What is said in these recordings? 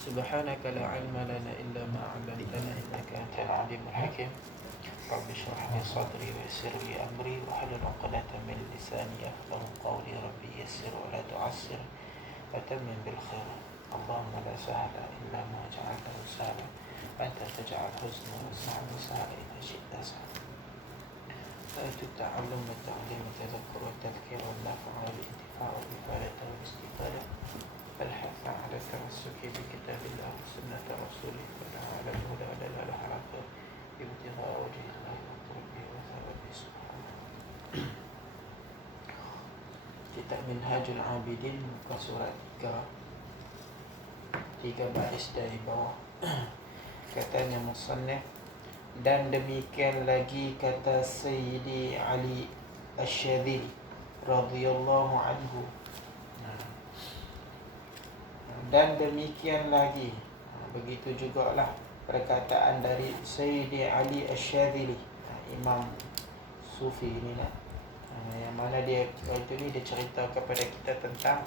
سبحانك لا علم لنا إلا ما علمتنا إنك أنت العليم الحكيم. رب اشرح لي صدري ويسر لي أمري واحلل عقدة من لساني يفقهوا قولي. ربي يسر ولا تعسر وتمم بالخير. اللهم لا سهل إلا ما جعلته سهلا وأنت تجعل الحزن والصعب سهلا إذا شئت سهلا. التعلم والتعليم والتذكر والتذكير والنفع والانتفاع والإفادة والاستفادة. الحث على التمسك بكتاب الله وسنة رسوله ودعا على الهدى ودلالة على الخير ابتغاء وجه الله وقربه وثوابه سبحانه. Kitab Minhajul Abidin muka surat 3 baris dari bawah. Katanya musannif, dan demikian lagi kata Sayyidi Ali Asy-Syadzili radhiyallahu anhu. Dan demikian lagi, begitu jugalah perkataan dari Sayyidi Ali Asy-Syadzili, Imam Sufi ini lah, yang mana dia waktu ini dia cerita kepada kita tentang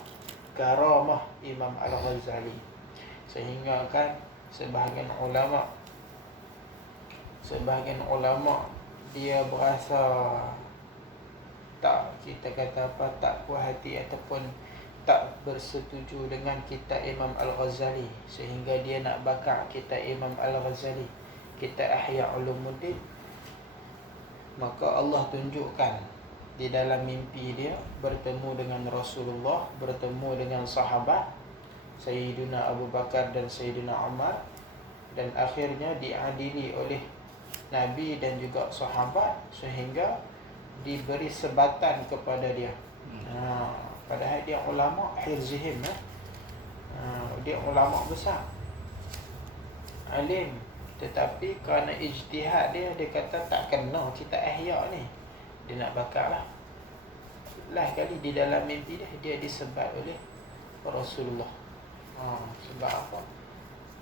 karamah Imam Al-Ghazali, sehingga kan sebahagian ulama dia berasa tak, kita kata apa, tak puas hati ataupun tak bersetuju dengan kitab Imam Al-Ghazali, sehingga dia nak bakar kitab Imam Al-Ghazali, kitab Ihya Ulumuddin. Maka Allah tunjukkan di dalam mimpi dia bertemu dengan Rasulullah, bertemu dengan sahabat Sayyidina Abu Bakar dan Sayyidina Umar, dan akhirnya diadili oleh Nabi dan juga sahabat, sehingga diberi sebatan kepada dia. Padahal dia ulama hirzihim, dia ulama besar, alim, tetapi kerana ijtihad dia kata tak kena kita ihya ni, dia nak bakar lah. Kali di dalam mimpi dia disebat oleh Rasulullah. Sebab apa?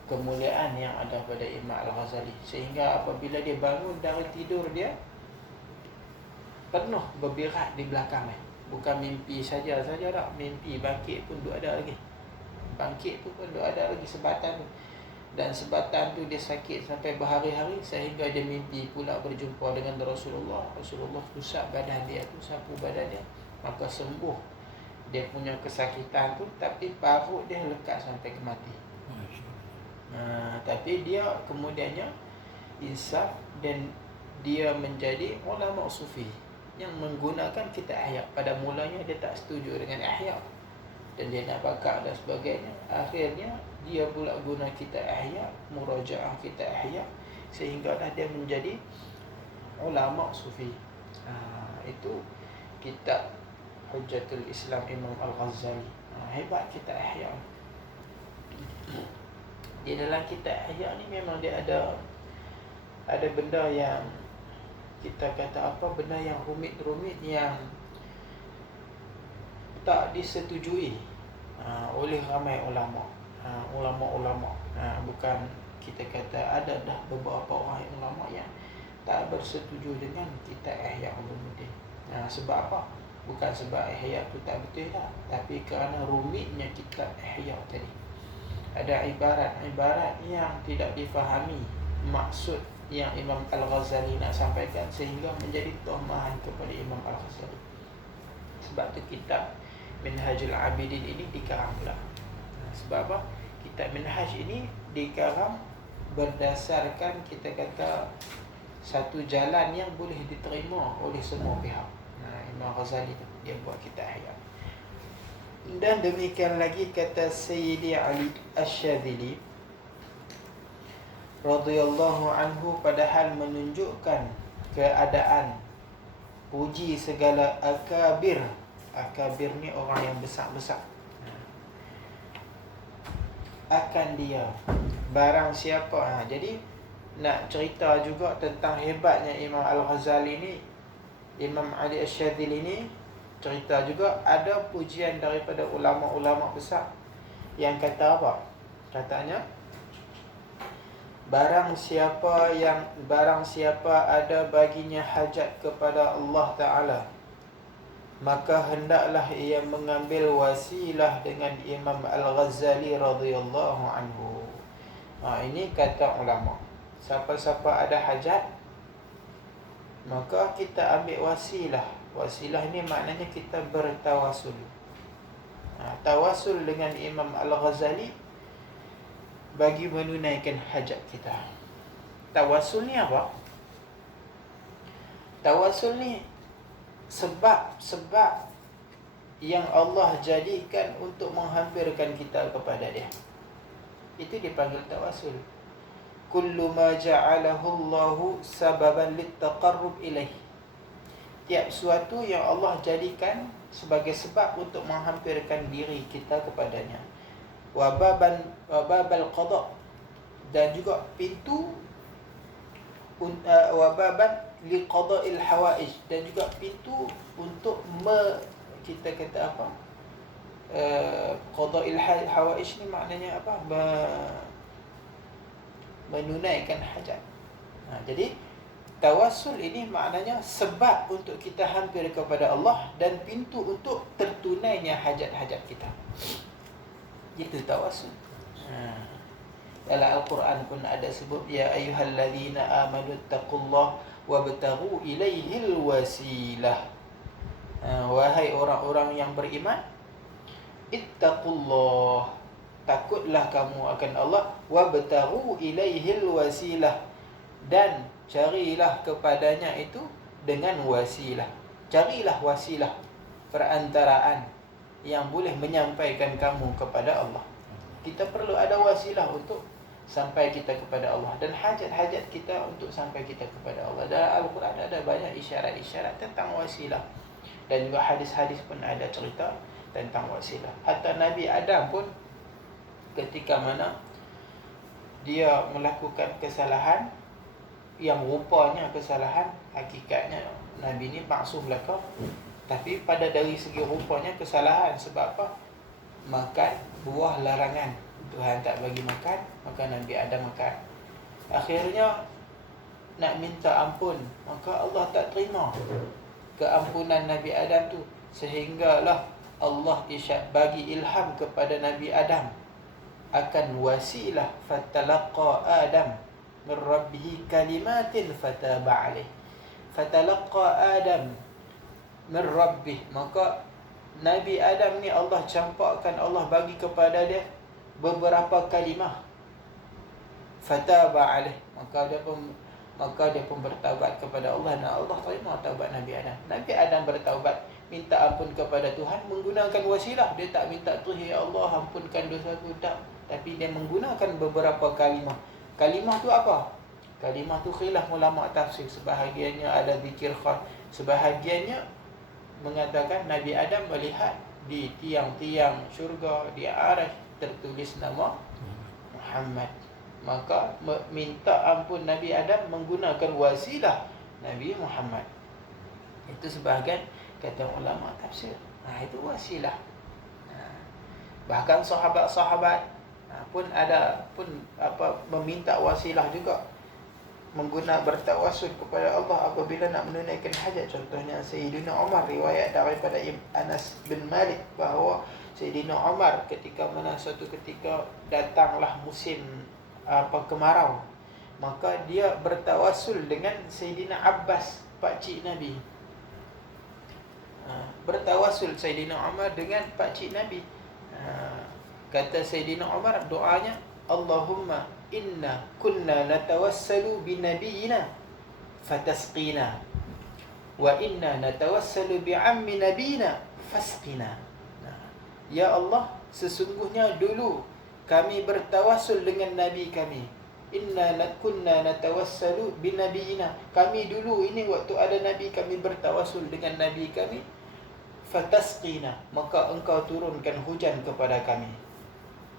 Kemuliaan yang ada pada Imam Al-Ghazali, sehingga apabila dia bangun dari tidur dia penuh berbirat di belakang ni. Bukan mimpi saja tak, mimpi bangkit pun duk ada lagi. Bangkit tu pun duk ada lagi sebatan tu. Dan sebatan tu dia sakit sampai berhari-hari, sehingga dia mimpi pula berjumpa dengan Rasulullah. Rasulullah usap badan dia tu, sapu badan dia, maka sembuh dia punya kesakitan tu, tapi parut dia lekat sampai ke mati. Tapi dia kemudiannya insaf dan dia menjadi ulama sufi yang menggunakan kitab Ihya. Pada mulanya dia tak setuju dengan Ihya dan dia nak bakar dan sebagainya. Akhirnya dia pula guna kitab Ihya, murajaah kitab Ihya, sehinggalah dia menjadi ulama sufi. Itu kitab Hujjatul Islam Imam Al-Ghazali. Hebat kitab Ihya. Di dalam kitab Ihya ni memang dia ada benda yang kita kata apa, benda yang rumit-rumit yang tak disetujui oleh ramai ulama. Bukan, kita kata ada dah beberapa orang ulama yang tak bersetuju dengan kitab Ihya Ulumuddin. Sebab apa? Bukan sebab Ihya tu tak betul dah, tapi kerana rumitnya kitab Ihya tadi. Ada ibarat-ibarat yang tidak difahami maksud yang Imam Al-Ghazali nak sampaikan, sehingga menjadi tohmahan kepada Imam Al-Ghazali. Sebab tu kitab Minhajul Abidin ini dikarang pula. Sebab apa? Kitab Minhaj ini dikarang berdasarkan, kita kata, satu jalan yang boleh diterima oleh semua pihak. Imam Ghazali tu dia buat kitab Ihya. Dan demikian lagi kata Sayyidi Ali Asy-Syadzili radhiyallahu anhu, padahal menunjukkan keadaan puji segala akabir. Akabir ni orang yang besar-besar. Akan dia barang siapa. Jadi nak cerita juga tentang hebatnya Imam Al-Ghazali ni, Imam Ali Asy-Syadzili ni cerita juga ada pujian daripada ulama-ulama besar yang kata apa? Katanya, Barang siapa ada baginya hajat kepada Allah Ta'ala, maka hendaklah ia mengambil wasilah dengan Imam Al-Ghazali radhiyallahu anhu. Ini kata ulama. Siapa-siapa ada hajat, maka kita ambil wasilah. Wasilah ni maknanya kita bertawasul. Tawasul dengan Imam Al-Ghazali bagi menunaikan hajat kita. Tawasul ni apa? Tawasul ni sebab yang Allah jadikan untuk menghampirkan kita kepada Dia. Itu dipanggil tawasul. Kullu ma ja'alahu Allahu sababan littaqarrub ilaih. Tiap suatu yang Allah jadikan sebagai sebab untuk menghampirkan diri kita kepadanya. Wa babal qada, dan juga pintu wa baban liqada'il hawaij, dan juga pintu untuk kita kata apa? Qada'il hawaij ni maknanya apa? Menunaikan hajat. Jadi tawassul ini maknanya sebab untuk kita hampir kepada Allah dan pintu untuk tertunainya hajat-hajat kita. Itu tawassul. Dalam Al-Quran pun ada sebut, ya ayyuhallazina amanu taqullaha wabtaghu ilaihil wasilah. Wahai orang-orang yang beriman, ittaqullah, takutlah kamu akan Allah, wabtaghu ilaihil wasilah, dan carilah kepadanya itu dengan wasilah. Carilah wasilah, perantaraan yang boleh menyampaikan kamu kepada Allah. Kita perlu ada wasilah untuk sampai kita kepada Allah, dan hajat-hajat kita untuk sampai kita kepada Allah. Dalam Al-Quran ada banyak isyarat-isyarat tentang wasilah, dan juga hadis-hadis pun ada cerita tentang wasilah. Hatta Nabi Adam pun ketika mana dia melakukan kesalahan yang rupanya kesalahan, hakikatnya Nabi ni maksum belaka, tapi pada dari segi rupanya kesalahan. Sebab apa? Makan buah larangan, Tuhan tak bagi makan, maka Nabi Adam makan. Akhirnya nak minta ampun, maka Allah tak terima keampunan Nabi Adam tu, sehinggalah Allah bagi ilham kepada Nabi Adam akan wasilah. Fatalaqa Adam min rabbih kalimatin fataba alaih. Fatalaqa Adam min rabbih, maka Nabi Adam ni Allah campakkan, Allah bagi kepada dia beberapa kalimah. Fataba alaih, maka dia pun bertaubat kepada Allah, dan Allah terima taubat Nabi Adam. Nabi Adam bertaubat, minta ampun kepada Tuhan menggunakan wasilah. Dia tak minta tu, ya Allah ampunkan dosaku, tak. Tapi dia menggunakan beberapa kalimah. Kalimah tu apa? Kalimah tu khilaf ulama tafsir. Sebahagiannya ada zikir khas, sebahagiannya mengatakan Nabi Adam melihat di tiang-tiang syurga, di arasy tertulis nama Muhammad. Maka minta ampun Nabi Adam menggunakan wasilah Nabi Muhammad. Itu sebahagian kata ulama tafsir. Itu wasilah. Bahkan sahabat-sahabat pun meminta wasilah juga, bertawassul kepada Allah apabila nak menunaikan hajat. Contohnya Sayyidina Umar, riwayat daripada Anas bin Malik bahawa Sayyidina Umar ketika mana suatu ketika datanglah musim kemarau, maka dia bertawassul dengan Sayyidina Abbas, pakcik Nabi. Bertawassul Sayyidina Umar dengan pakcik Nabi. Kata Sayyidina Umar, doanya, Allahumma inna kunna natawassalu binabiyina fatasqina, wa inna natawassalu bi'ammi nabiyina fasqina. Ya Allah, sesungguhnya dulu kami bertawassul dengan Nabi kami. Inna kunna natawassalu binabiyina, kami dulu ini waktu ada Nabi, kami bertawassul dengan Nabi kami. Fatasqina, maka engkau turunkan hujan kepada kami.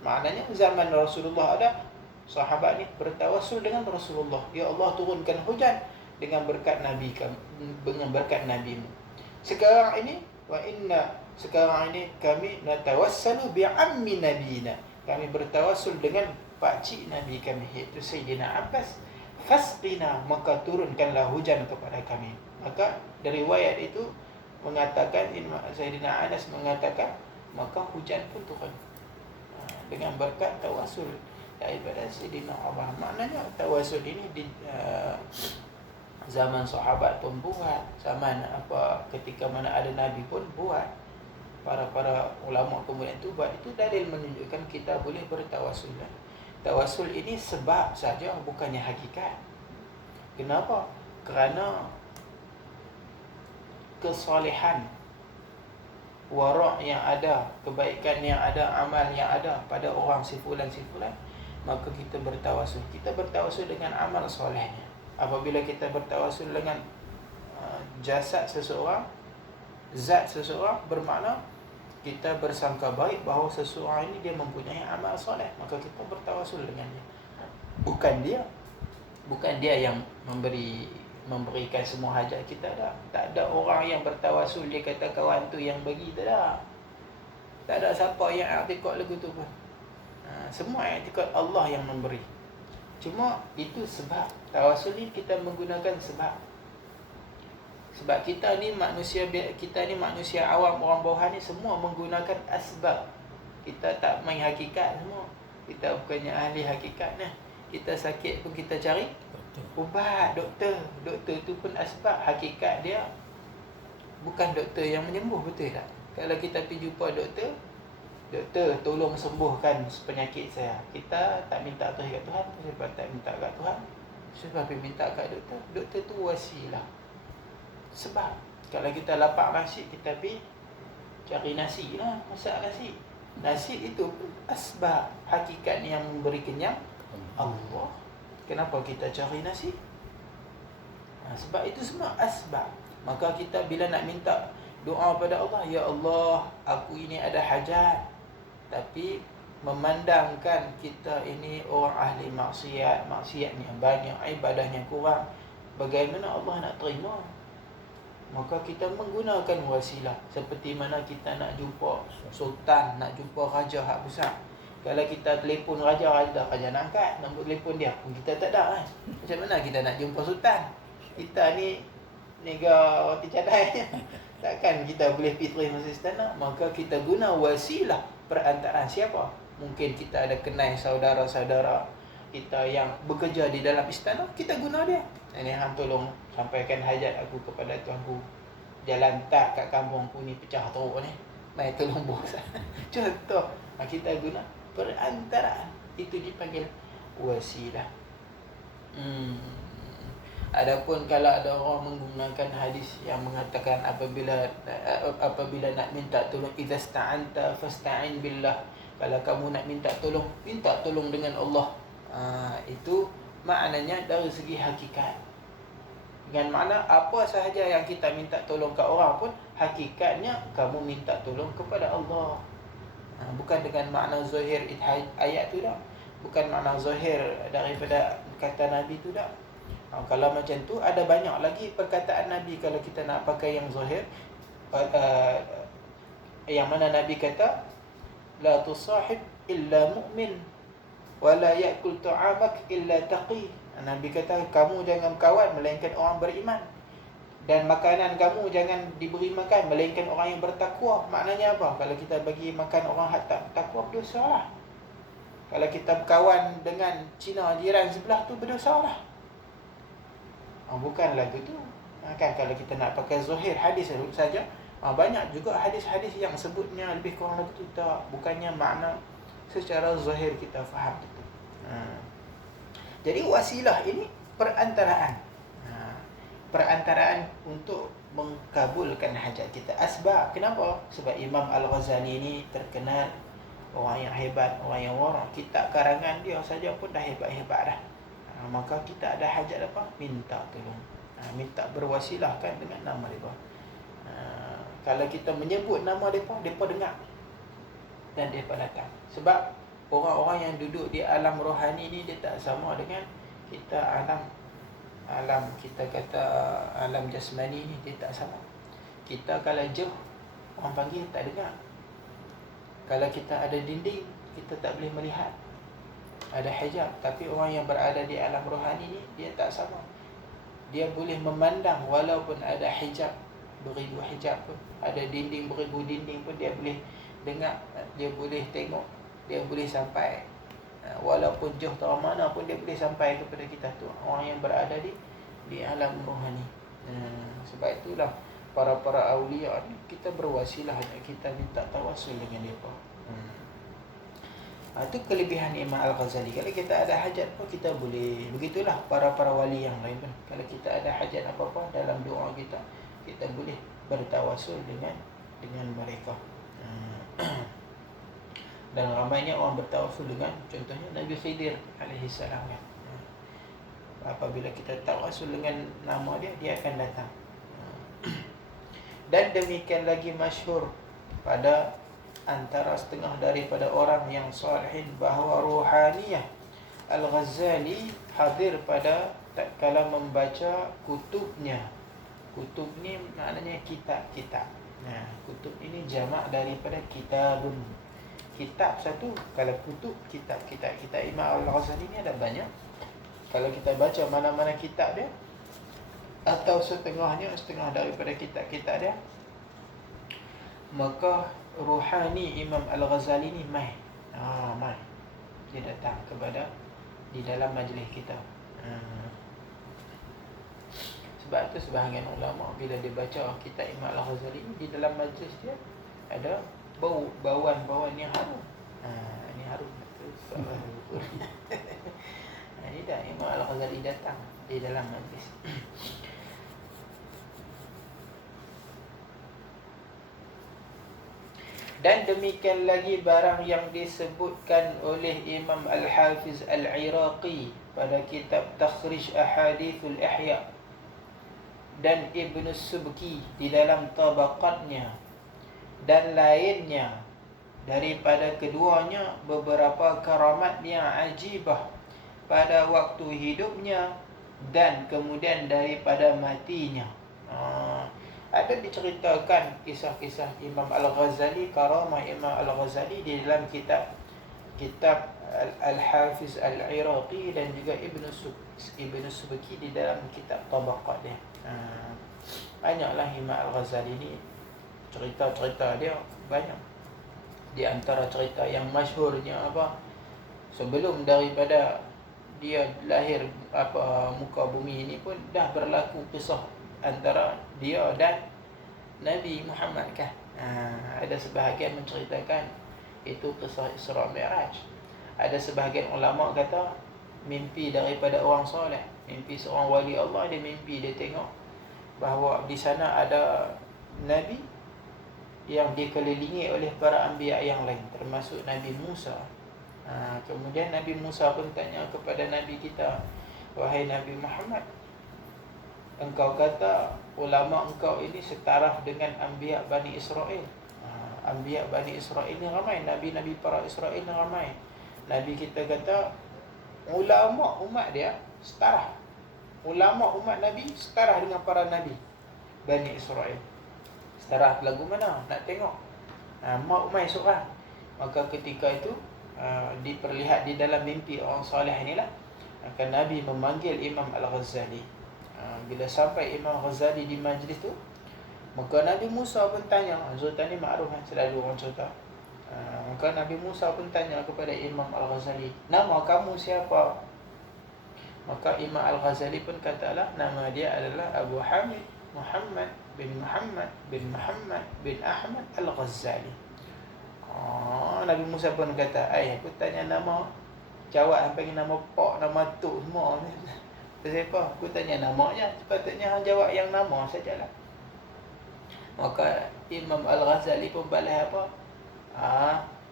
Maknanya zaman Rasulullah ada, sahabat ni bertawassul dengan Rasulullah, ya Allah turunkan hujan dengan berkat Nabi kami, dengan berkat Nabi-Mu. Sekarang ini kami natawassalu bi'ammi nabiyina, kami bertawassul dengan pakcik Nabi kami, iaitu Sayyidina Abbas. Fasqina, maka turunkanlah hujan kepada kami. Maka dari riwayat itu mengatakan, Sayyidina Anas mengatakan, maka hujan pun turun dengan berkat tawasul daripada Sayyidina Umar. Maknanya tawasul ini di zaman sahabat pun buat, zaman ketika mana ada Nabi pun buat, para ulama kemudian tu buat. Itu dalil menunjukkan kita boleh bertawasul. Tawasul ini sebab saja, bukannya hakikat. Kenapa? Kerana kesalehan, wara' yang ada, kebaikan yang ada, amal yang ada pada orang si fulan, maka kita bertawasul. Kita bertawasul dengan amal solehnya. Apabila kita bertawasul dengan jasad seseorang, zat seseorang, bermakna kita bersangka baik bahawa seseorang ini dia mempunyai amal soleh, maka kita bertawasul dengannya. Bukan dia yang memberikan semua hajat kita dah. Tak ada orang yang bertawasul dia kata kawan tu yang bagi, tak ada. Tak ada siapa yang i'tiqad lagu tu pun. Semua i'tiqad Allah yang memberi. Cuma itu sebab tawasul ni kita menggunakan sebab. Sebab kita ni manusia awam, orang bawah ni semua menggunakan asbab. Kita tak main hakikat semua. Kita bukannya ahli hakikat ni. Kita sakit pun kita cari ubat, doktor. Doktor tu pun asbab. Hakikat dia bukan doktor yang menyembuh, betul tak? Kalau kita pergi jumpa doktor, tolong sembuhkan penyakit saya. Kita tak minta tu kat Tuhan. Sebab tak minta kat Tuhan, sebab minta kat doktor. Doktor tu wasilah. Sebab kalau kita lapar nasi, kita pergi cari nasi lah, masak nasi. Nasi itu pun asbab. Hakikat yang memberi kenyang Allah. Kenapa kita cari nasi? Sebab itu semua asbab. Maka kita bila nak minta doa pada Allah, ya Allah, aku ini ada hajat, tapi memandangkan kita ini orang ahli maksiatnya banyak, ibadahnya kurang, bagaimana Allah nak terima? Maka kita menggunakan wasilah. Seperti mana kita nak jumpa sultan, nak jumpa raja hak besar. Kalau kita telefon raja nak angkat, nombor telefon dia pun kita tak ada kan. Macam mana kita nak jumpa sultan? Kita ni nega roti cadai. Takkan kita boleh pergi terima masa istana. Maka kita guna wasilah perantaraan siapa? Mungkin kita ada kenal saudara-saudara kita yang bekerja di dalam istana, kita guna dia. Ini hang tolong sampaikan hajat aku kepada tuanku. Jalan tak kat kampungku ni pecah teruk ni. Mai tolong bos. Contoh, kita guna perantaraan. Itu dipanggil wasilah. Adapun kalau ada orang menggunakan hadis yang mengatakan apabila nak minta tolong, idza sta'anta fasta'in billah. Kalau kamu nak minta tolong dengan Allah. Itu maknanya dari segi hakikat. Dengan makna apa sahaja yang kita minta tolong ke orang pun, hakikatnya kamu minta tolong kepada Allah. Bukan dengan makna zahir ayat tu dah. Bukan makna zahir daripada kata Nabi tu dah. Kalau macam tu, ada banyak lagi perkataan Nabi kalau kita nak pakai yang zahir. Yang mana Nabi kata, la tusahib illa mu'min wa la ya'kul ta'amak illa taqi. Nabi kata, kamu jangan kawan melainkan orang beriman, dan makanan kamu jangan diberi makan melainkan orang yang bertakwa. Maknanya apa? Kalau kita bagi makan orang hak tak takwa, berdosa lah. Kalau kita berkawan dengan Cina jiran sebelah tu, berdosa lah. Bukan lagu tu. Kan kalau kita nak pakai zahir hadis saja, banyak juga hadis-hadis yang sebutnya lebih kurang lagu tu. Tak, bukannya makna secara zahir kita faham itu. Jadi wasilah ini perantaraan. Perantaraan untuk mengkabulkan hajat kita. Asbab. Kenapa? Sebab Imam Al-Ghazali ini terkenal orang yang hebat, orang yang wara'. Kitab karangan dia saja pun dah hebat-hebat dah. Maka kita ada hajat apa? Minta tolong. Minta berwasilahkan dengan nama mereka. Kalau kita menyebut nama mereka, mereka dengar dan mereka datang. Sebab orang-orang yang duduk di alam rohani ni, dia tak sama dengan kita alam kita kata alam jasmani ni, dia tak sama. Kita kalau jauh, orang panggil tak dengar. Kalau kita ada dinding, kita tak boleh melihat, ada hijab. Tapi orang yang berada di alam rohani ni, dia tak sama. Dia boleh memandang walaupun ada hijab. beribu hijab pun, ada dinding beribu dinding pun dia boleh dengar, dia boleh tengok, dia boleh sampai. Walaupun jauh tak mana pun dia boleh sampai kepada kita tu, orang yang berada di alam rohani. Sebab itulah para awliya ni kita berwasilah, kita minta tawasul dengan mereka. Itu kelebihan Imam Al-Ghazali. Kalau kita ada hajat pun kita boleh. Begitulah para wali yang lain pun. Kalau kita ada hajat apa-apa dalam doa kita, kita boleh bertawasul dengan mereka. Dan ramainya orang bertawasul dengan, contohnya Nabi Khidir alaihi salam kan. Apabila kita tawasul dengan nama dia, dia akan datang. Dan demikian lagi masyhur pada antara setengah daripada orang yang salihin bahawa ruhaniyah Al-Ghazali hadir pada tatkala membaca kutubnya. Kutub ni maknanya kitab-kitab. Kutub ini jamak daripada kitabun. Kitab satu, kalau kutub kitab-kitab. Kitab Imam Al-Ghazali ni ada banyak. Kalau kita baca mana-mana kitab dia, atau setengah daripada kitab-kitab dia, maka ruhani Imam Al-Ghazali ni mai. Dia datang kepada di dalam majlis kita. Sebab tu sebahagian ulama bila dia baca kitab Imam Al-Ghazali ni, di dalam majlis dia ada bauan yang harum. Ini harum betul. Ini dah Imam Al-Ghazali datang di dalam majlis. Dan demikian lagi barang yang disebutkan oleh Imam Al-Hafiz Al-Iraqi pada kitab Takhrij Ahadithul Ihya, dan Ibn Subki di dalam tabaqatnya, dan lainnya daripada keduanya beberapa karamat yang ajibah pada waktu hidupnya dan kemudian daripada matinya. Ada diceritakan kisah-kisah Imam Al-Ghazali, karamah Imam Al-Ghazali di dalam kitab Al-Hafiz Al-Iraqi dan juga Ibn Subki di dalam kitab tabaqat dia. Banyaklah Imam Al-Ghazali ni, cerita-cerita dia banyak. Di antara cerita yang masyhurnya apa, sebelum daripada dia lahir muka bumi ini pun dah berlaku kisah antara dia dan Nabi Muhammad kan. Ada sebahagian menceritakan itu kisah Isra Mi'raj. Ada sebahagian ulama kata mimpi daripada orang soleh, mimpi seorang wali Allah. Dia mimpi, dia tengok bahawa di sana ada Nabi yang dikelilingi oleh para anbiya yang lain, termasuk Nabi Musa. Kemudian Nabi Musa pun tanya kepada Nabi kita, wahai Nabi Muhammad, engkau kata ulama engkau ini setara dengan anbiya Bani Israel. Anbiya Bani Israel ni ramai, Nabi-Nabi para Israel ni ramai. Nabi kita kata ulama umat dia setara, ulama umat Nabi setara dengan para Nabi Bani Israel. Setara lagu mana? Nak tengok. Mak umai seorang. Maka ketika itu diperlihat di dalam mimpi orang soleh inilah, maka Nabi memanggil Imam Al-Ghazali. Bila sampai Imam Ghazali di majlis tu, maka Nabi Musa pun tanya. Sultan ni makruf kan, selalu orang cerita. Maka Nabi Musa pun tanya kepada Imam Al-Ghazali, nama kamu siapa? Maka Imam Al-Ghazali pun katalah nama dia adalah Abu Hamid Muhammad bin Muhammad bin Muhammad bin Ahmad Al-Ghazali. Nabi Musa pun kata, aku tanya nama, jawab panggil nama pak, nama tok semua. Siapa? Aku tanya namanya, sepatutnya hang jawab yang nama sajalah. Maka Imam Al-Ghazali pun balas apa?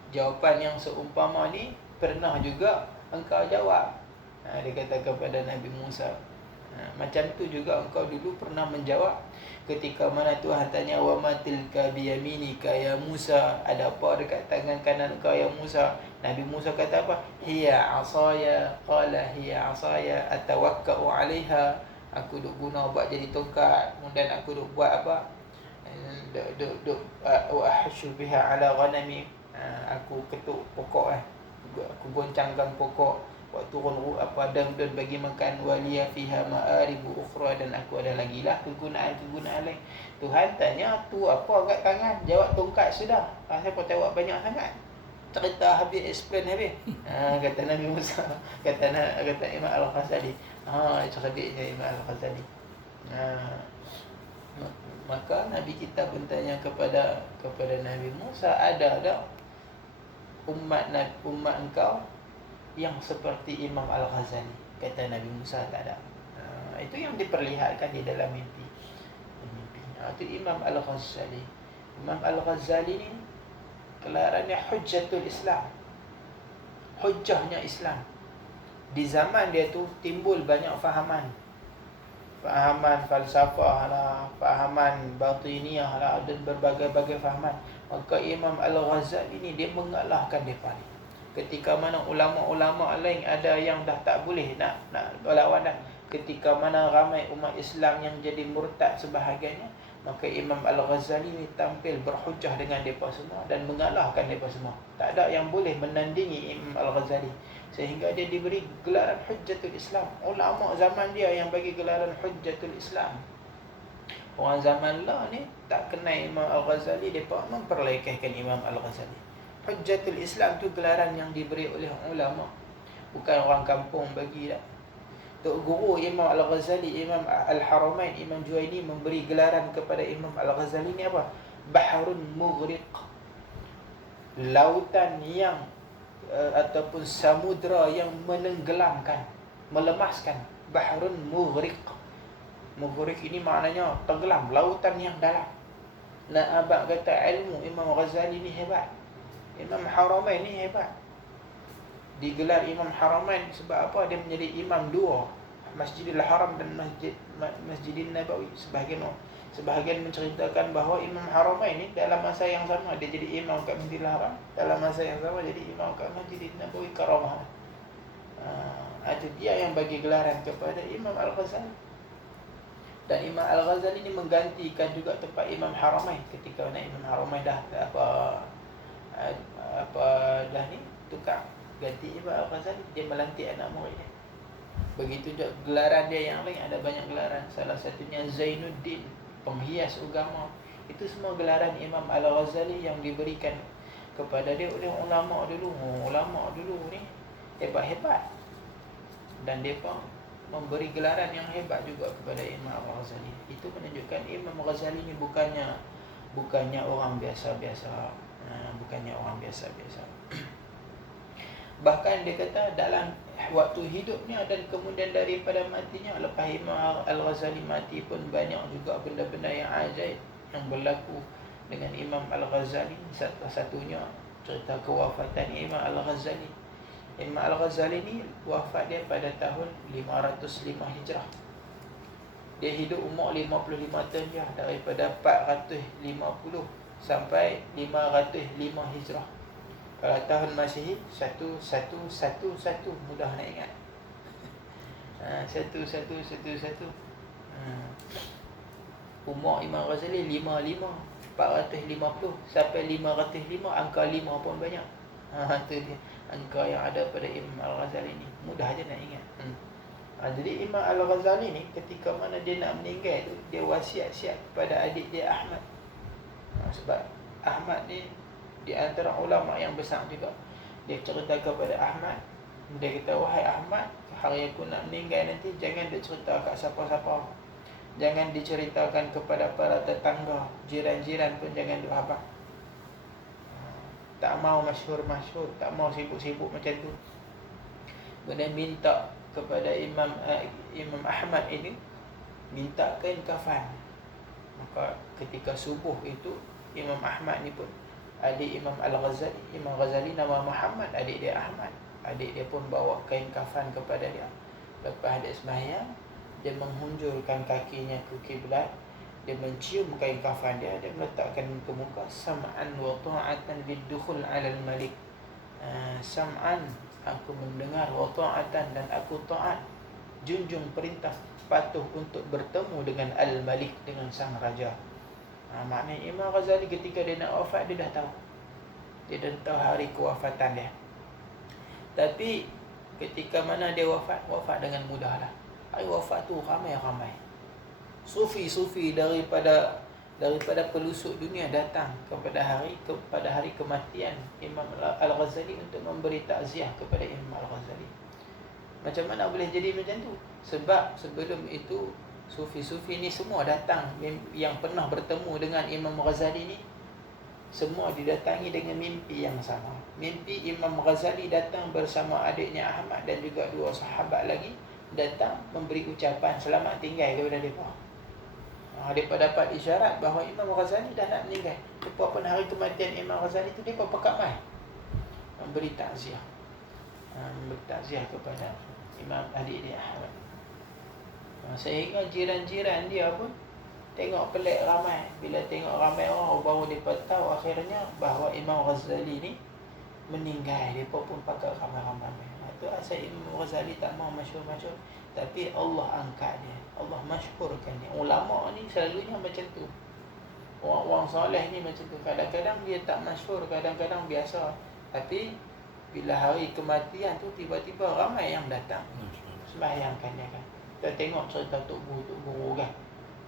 Jawapan yang seumpama ni pernah juga engkau jawab. Dia kata kepada Nabi Musa, macam tu juga engkau dulu pernah menjawab ketika mana Tuhan tanya, wa ma tilka biyaminika ya Musa, ada apa dekat tangan kanan kau ya Musa? Nabi Musa kata apa? Hiya asaya, qala hiya asaya atawakkau 'alaiha, aku duk guna buat jadi tongkat, kemudian aku duk buat apa? Wa ahshu biha 'ala ghanami, aku ketuk pokok aku goncangkan pokok buat turun padang dan bagi makan, waliya fiha ma'aribu ukhra, dan aku ada lagi lah kegunaan-kegunaan lain. Tuhan tanya, tu apa kat tangan? Jawab tongkat sudah. Siapa jawab banyak sangat? Cerita habis, explain habis. Kata Nabi Musa, kata Imam Al-Ghazali. Cerdik Imam Al-Ghazali. Maka Nabi kita pun tanya kepada Nabi Musa, ada umat engkau yang seperti Imam Al-Ghazali? Kata Nabi Musa, tak ada. Itu yang diperlihatkan di dalam mimpi. Itu Imam Al-Ghazali. Imam Al-Ghazali ni gelarannya Hujjatul Islam, hujjahnya Islam. Di zaman dia tu timbul banyak fahaman falsafah lah, fahaman batiniyah lah, dan berbagai-bagai fahaman. Maka Imam Al-Ghazali ni dia mengalahkan mereka ni. Ketika mana ulama-ulama lain ada yang dah tak boleh nak lawan dah. Ketika mana ramai umat Islam yang jadi murtad sebahagiannya, maka Imam Al-Ghazali ni tampil berhujah dengan mereka semua dan mengalahkan mereka semua. Tak ada yang boleh menandingi Imam Al-Ghazali, sehingga dia diberi gelaran Hujjatul Islam. Ulama zaman dia yang bagi gelaran Hujjatul Islam. Orang zaman lah ni tak kenal Imam Al-Ghazali, mereka memperlekehkan Imam Al-Ghazali. Hujjatul Islam tu gelaran yang diberi oleh ulama, bukan orang kampung bagi dah. Tok guru Imam Al-Ghazali, Imam Al-Haramain, Imam Juwaini memberi gelaran kepada Imam Al-Ghazali ni apa? Bahrun Mughriq. Lautan yang ataupun samudra yang menenggelamkan, melemaskan. Bahrun Mughriq. Mughriq ini maknanya tenggelam, lautan yang dalam. Nak abang kata ilmu Imam Ghazali ni hebat. Imam Haramain ni hebat. Digelar Imam Haramain sebab apa? Dia menjadi imam dua, Masjidil Haram dan Masjidin Nabawi. Sebahagian menceritakan bahawa Imam Haramain ni dalam masa yang sama dia jadi imam kat Masjidil Haram, dalam masa yang sama jadi imam kat Masjidin Nabawi karamah. Itu dia yang bagi gelaran kepada Imam Al-Ghazali. Dan Imam Al-Ghazali ni menggantikan juga tempat Imam Haramain ketika mana Imam Haramain dah dah ni tukar ganti Imam Al-Ghazali, dia melantik anak murid dia. Begitu juga gelaran dia yang lain, ada banyak gelaran. Salah satunya Zainuddin, penghias agama. Itu semua gelaran Imam Al-Ghazali yang diberikan kepada dia oleh ulama dulu. Ulama dulu ni hebat-hebat, dan mereka memberi gelaran yang hebat juga kepada Imam Al-Ghazali. Itu menunjukkan Imam Al-Ghazali ni bukannya orang biasa-biasa. Bukannya orang biasa-biasa. Bahkan dia kata dalam waktu hidupnya dan kemudian daripada matinya, lepas Imam Al-Ghazali mati pun banyak juga benda-benda yang ajaib yang berlaku dengan Imam Al-Ghazali. Salah satunya cerita kewafatan Imam Al-Ghazali. Imam Al-Ghazali ni wafat dia pada tahun 505 Hijrah. Dia hidup umur 55 tahun je, daripada 450 sampai 505 Hijrah. Kalau tahun Masihi 1111, mudah nak ingat. 1111. Umur Imam Ghazali 55, 450 sampai 505, angka 5 pun banyak. Itu dia angka yang ada pada Imam Al-Ghazali ni. Mudah aja nak ingat. Jadi Imam Al-Ghazali ni ketika mana dia nak meninggal tu, dia wasiat-wasiat kepada adik dia Ahmad. Sebab Ahmad ni di antara ulama yang besar juga. Dia cerita kepada Ahmad, dia kata, wahai Ahmad, hari aku nak meninggal nanti, jangan dicerita kat siapa-siapa. Jangan diceritakan kepada para tetangga, jiran-jiran pun jangan dihabaq. Tak mau masyhur-masyhur, tak mau sibuk-sibuk macam tu. Kemudian minta kepada Imam Ahmad ini, minta kain kafan. Maka ketika subuh itu, Imam Ahmad ni pun, adik Imam Al-Ghazali, Imam Ghazali nama Muhammad, adik dia Ahmad. Adik dia pun bawa kain kafan kepada dia. Lepas dia sembahyang, dia menghunjurkan kakinya ke kiblat, dia mencium kain kafan dia, dia meletakkan ke muka, sam'an wa ta'atan bidukhul 'alal malik. Sam'an, aku mendengar, wa ta'atan, dan aku taat, junjung perintah, patuh untuk bertemu dengan Al-Malik, dengan sang raja. Maknanya Imam Ghazali ketika dia nak wafat, dia dah tahu. Dia dah tahu hari kewafatan dia. Tapi ketika mana dia wafat dengan mudah lah. Hari wafat tu ramai-ramai sufi-sufi daripada pelosok dunia datang kepada hari kematian Imam Al-Ghazali untuk memberi takziah kepada Imam Al-Ghazali. Macam mana boleh jadi macam tu? Sebab sebelum itu sufi-sufi ni semua datang, yang pernah bertemu dengan Imam Ghazali ni semua didatangi dengan mimpi yang sama. Mimpi Imam Ghazali datang bersama adiknya Ahmad dan juga 2 sahabat lagi, datang memberi ucapan selamat tinggal kepada mereka. Mereka dapat isyarat bahawa Imam Ghazali dah nak meninggal. Lepas pun hari kematian Imam Ghazali tu, mereka pekat mai memberi takziah. Memberi takziah kepada Imam adik dia Ahmad. Sehingga jiran-jiran dia pun tengok pelik ramai. Bila tengok ramai orang, baru mereka tahu akhirnya bahawa Imam Ghazali ni meninggal. Mereka pun pakai ramai-ramai. Itu asal Imam Ghazali tak mau masyhur-masyhur, tapi Allah angkat dia, Allah masyhurkan dia. Ulama ni selalunya macam tu. Orang-orang soleh ni macam tu. Kadang-kadang dia tak masyhur, kadang-kadang biasa. Tapi bila hari kematian tu, tiba-tiba ramai yang datang sembahyangkan dia kan. Kita tengok cerita Tok Guru kan.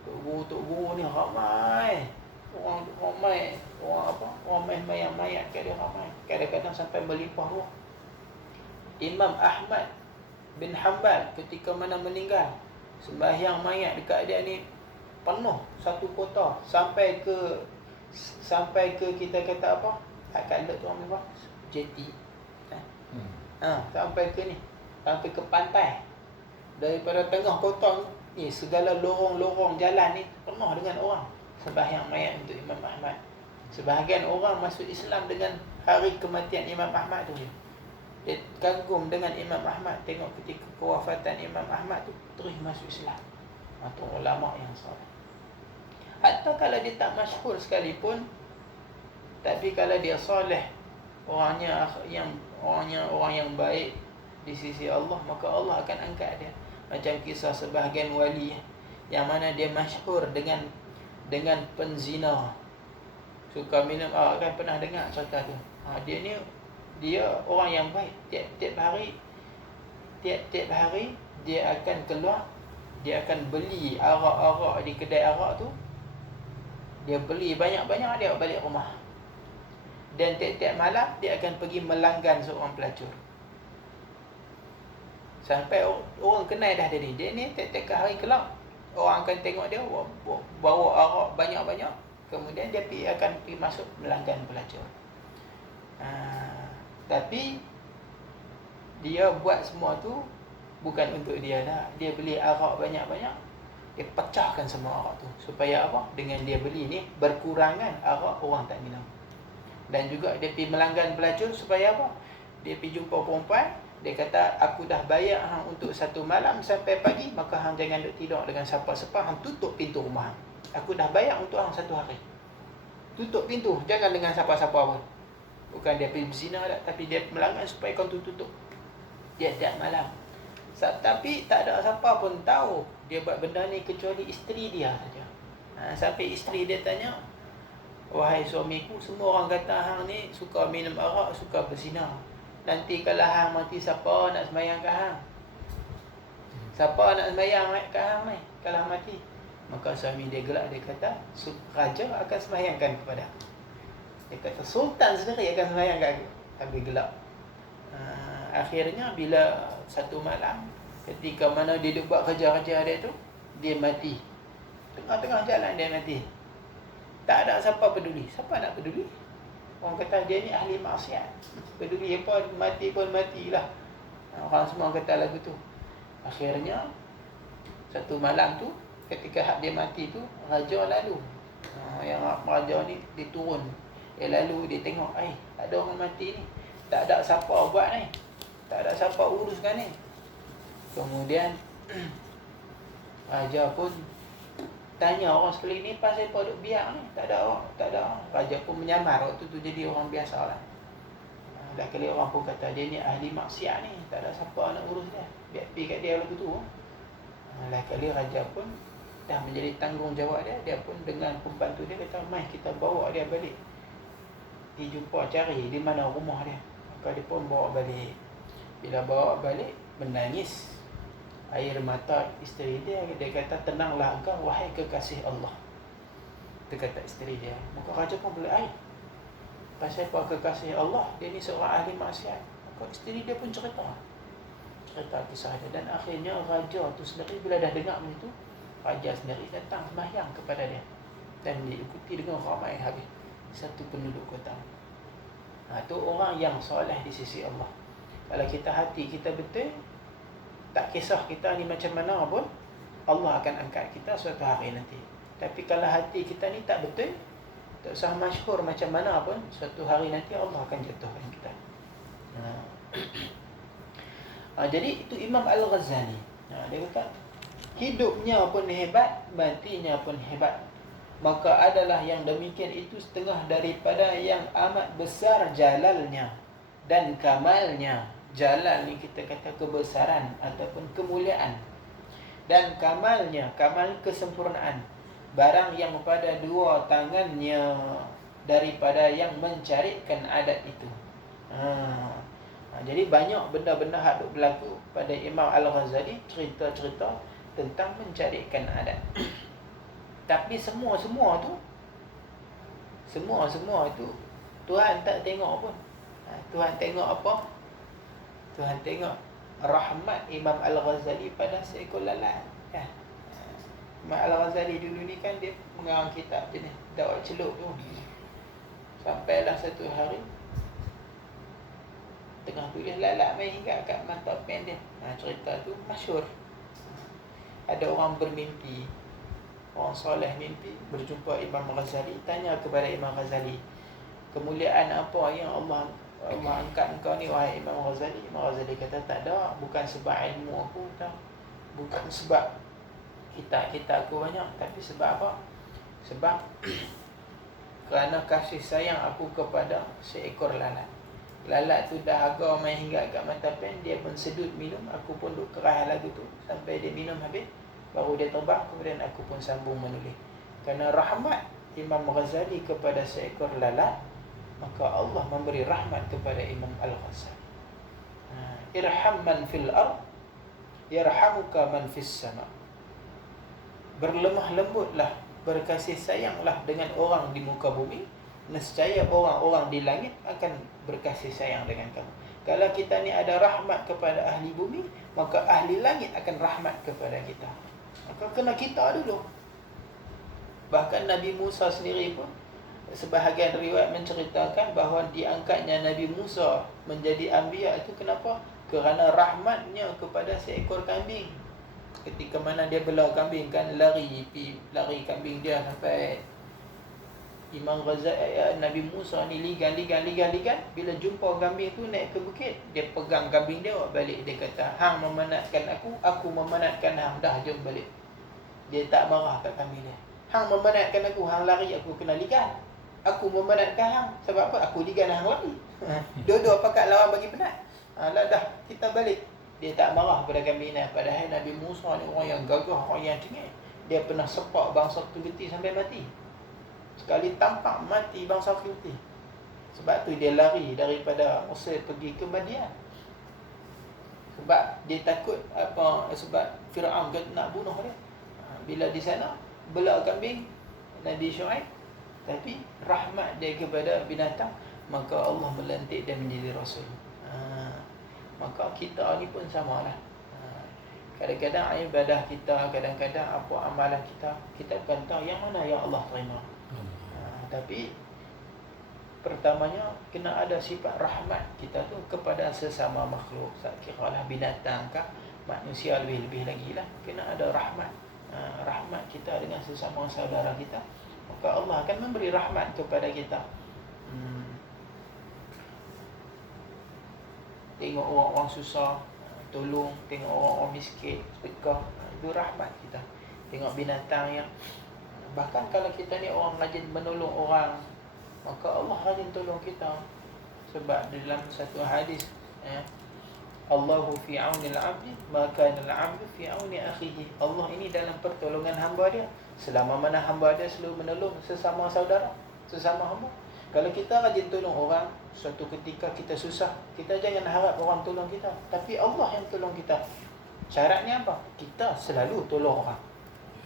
Tok Guru ni ramai. Orang main mayat kat dia ramai. Kadang-kadang sampai berlimpah ruah. Imam Ahmad bin Hanbal ketika mana meninggal, sembahyang mayat dekat dia ni penuh satu kota, sampai ke kita kata apa? Kat tu orang apa? Jeti. Sampai ke ni, sampai ke pantai. Daripada tengah kota ni, segala lorong-lorong jalan ni penuh dengan orang sembahyang mayat untuk Imam Ahmad. Sebahagian orang masuk Islam dengan hari kematian Imam Ahmad tu. Dia kagum dengan Imam Ahmad, tengok ketika kewafatan Imam Ahmad tu terus masuk Islam. Itu ulama yang soleh. Hatta kalau dia tak masyhur sekalipun, tapi kalau dia soleh, orang yang baik di sisi Allah, maka Allah akan angkat dia. Macam kisah sebahagian wali yang mana dia masyhur dengan penzina, suka minum arak. Kan pernah dengar cerita tu. Dia orang yang baik. Tiap-tiap hari dia akan keluar, dia akan beli arak-arak di kedai arak tu. Dia beli banyak-banyak, dia balik rumah. Dan tiap-tiap malam dia akan pergi melanggan seorang pelacur. Sampai orang kenal dah dia ni tiap-tiap hari keluar, orang akan tengok dia bawa arak banyak-banyak. Kemudian dia akan pergi masuk melanggan pelacur. Tapi dia buat semua tu bukan untuk dia dah. Dia beli arak banyak-banyak, dia pecahkan semua arak tu. Supaya apa? Dengan dia beli ni berkurangan arak orang tak minum. Dan juga dia pergi melanggan pelacur supaya apa? Dia pergi jumpa perempuan, dia kata, aku dah bayar hang untuk 1 malam sampai pagi, maka hang jangan duk tidur dengan siapa-siapa, hang tutup pintu rumah hang. Aku dah bayar untuk hang 1 hari. Tutup pintu, jangan dengan siapa-siapa pun. Bukan dia pergi berzina tak, tapi dia melanggar supaya kau tutup dia tiap malam. Tapi tak ada siapa pun tahu dia buat benda ni kecuali isteri dia saja. Sampai isteri dia tanya, wahai suamiku, semua orang kata hang ni suka minum arak, suka berzina. Nanti kalau hang mati, siapa nak sembahyang kat hang? Siapa nak sembahyang kat hang ni kalau hang mati? Maka suami dia gelak, dia kata, raja akan sembahyangkan kepada aku. Dia kata, sultan sendiri akan sembahyang kat aku. Habis gelap. Akhirnya bila satu malam, ketika mana dia buat kerja-kerja dia tu, dia mati. Tengah-tengah jalan dia mati. Tak ada siapa peduli. Siapa nak peduli? Orang kata dia ni ahli maksiat. Peduli apa, mati pun matilah. Orang semua kata lagu tu. Akhirnya satu malam tu, ketika dia mati tu, raja lalu. Yang raja ni dia turun. Dia lalu, dia tengok, ada orang mati ni. Tak ada siapa buat ni. Tak ada siapa uruskan ni. Kemudian raja pun tanya orang sekeliling ni, pasal apa duk biar ni? Tak ada orang. Raja pun menyamar waktu tu jadi orang biasa lah. Dah kali orang pun kata dia ni ahli maksiat ni, tak ada siapa nak urus dia. Biar pergi kat dia lagu tu. Dah kali raja pun dah menjadi tanggungjawab dia. Dia pun dengan pembantu dia kata, mai kita bawa dia balik. Dia jumpa, cari di mana rumah dia. Maka dia pun bawa balik. Bila bawa balik, menangis air mata isteri dia. Dia kata, tenanglah engkau wahai kekasih Allah. Dia kata isteri dia. Maka raja pun boleh air. Pasal apa kekasih Allah, dia ni seorang ahli maksiat. Maka isteri dia pun cerita kisah dia. Dan akhirnya raja tu sendiri bila dah dengar begitu, raja sendiri datang sembahyang kepada dia. Dan diikuti dengan ramai habis satu penduduk kota. Tu orang yang soleh di sisi Allah. Kalau kita hati kita betul, tak kisah kita ni macam mana pun, Allah akan angkat kita suatu hari nanti. Tapi kalau hati kita ni tak betul, tak usah masyhur macam mana pun, suatu hari nanti Allah akan jatuhkan kita. Jadi itu Imam Al-Ghazali. Dia kata, hidupnya pun hebat, matinya pun hebat. Maka adalah yang demikian itu setengah daripada yang amat besar jalalnya dan kamalnya. Jalal ni kita kata kebesaran ataupun kemuliaan. Dan kamalnya, kamal kesempurnaan. Barang yang pada dua tangannya daripada yang mencarikan adat itu. Jadi banyak benda-benda hak duk berlaku pada Imam Al-Ghazali, cerita-cerita tentang mencarikan adat. Tapi semua tu Tuhan tak tengok pun. Tuhan tengok apa? Tuhan tengok rahmat Imam Al-Ghazali pada seekor lalat. Imam Al-Ghazali dulu ni kan dia mengarang kitab jenis dakwah celup tu. Sampailah satu hari tengah tulis, lalat main hingga kat mata pen dia. Cerita tu masyhur. Ada orang bermimpi, orang soleh mimpi berjumpa Imam Ghazali. Tanya kepada Imam Ghazali, kemuliaan apa yang Allah angkat engkau ni wahai Imam Ghazali? Imam Ghazali kata, tak ada, bukan sebab ilmu aku tak, bukan sebab kitab-kitab aku banyak, tapi sebab apa? Sebab kerana kasih sayang aku kepada seekor lalat. Lalat tu dah agak main hingga kat mata pen, dia pun sedut minum, aku pun duk kerah lagu tu sampai dia minum habis, baru dia terbang, kemudian aku pun sambung menulis. Kerana rahmat Imam Ghazali kepada seekor lalat, maka Allah memberi rahmat kepada Imam Al-Ghazali. Irham man fil ard yarhamuka man fis sama. Berlemah lembutlah, berkasih sayanglah dengan orang di muka bumi, nescaya orang-orang di langit akan berkasih sayang dengan kamu. Kalau kita ni ada rahmat kepada ahli bumi, maka ahli langit akan rahmat kepada kita. Maka kena kita dulu. Bahkan Nabi Musa sendiri pun, sebahagian riwayat menceritakan bahawa diangkatnya Nabi Musa menjadi anbiya itu kenapa? Kerana rahmatnya kepada seekor kambing. Ketika mana dia bela kambing kan, lari kambing dia sampai Imam Ghazali, Nabi Musa ni ligan. Bila jumpa kambing tu naik ke bukit, dia pegang kambing dia balik. Dia kata, hang memenatkan aku memenatkan hang, dah jom balik. Dia tak marah kat kambing dia. Hang memenatkan aku, hang lari, aku kena ligan. Aku memenatkan hang, sebab apa? Aku ligan hang lari. Dua-dua pakat lawan bagi penat. Lah dah, kita balik. Dia tak marah pada kambing dia. Padahal Nabi Musa ni orang yang gagah, orang yang tinggi. Dia pernah sepak bangsa Kipti sampai mati. Sekali tampak mati bangsa Kipti. Sebab tu dia lari daripada Mesir pergi ke Madian. Sebab dia takut sebab Firaun nak bunuh dia. Bila di sana bela kambing Nabi Syuaib, tapi rahmat dia kepada binatang, maka Allah melantik dia menjadi rasul. Maka kita ni pun samalah. Kadang-kadang ibadah kita, kadang-kadang apa amalan kita bukan tahu yang mana yang Allah terima. Tapi pertamanya kena ada sifat rahmat kita tu kepada sesama makhluk. Kiralah binatang kah, manusia lebih-lebih lagi lah. Kena ada rahmat. Rahmat kita dengan sesama saudara kita, maka Allah akan memberi rahmat kepada kita. Tengok orang-orang susah, tolong. Tengok orang-orang miskin, sedekah, itu rahmat kita. Tengok binatang yang, bahkan kalau kita ni orang rajin menolong orang, maka Allah rajin tolong kita. Sebab dalam satu hadis, Allahu fi auni al-'abdi ma kana al-'abdu fi auni akhihi. Allah ini dalam pertolongan hamba dia selama mana hamba dia selalu menolong sesama saudara, sesama hamba. Kalau kita rajin tolong orang, Suatu ketika kita susah, kita jangan harap orang tolong kita, tapi Allah yang tolong kita. Syaratnya apa? Kita selalu tolong orang.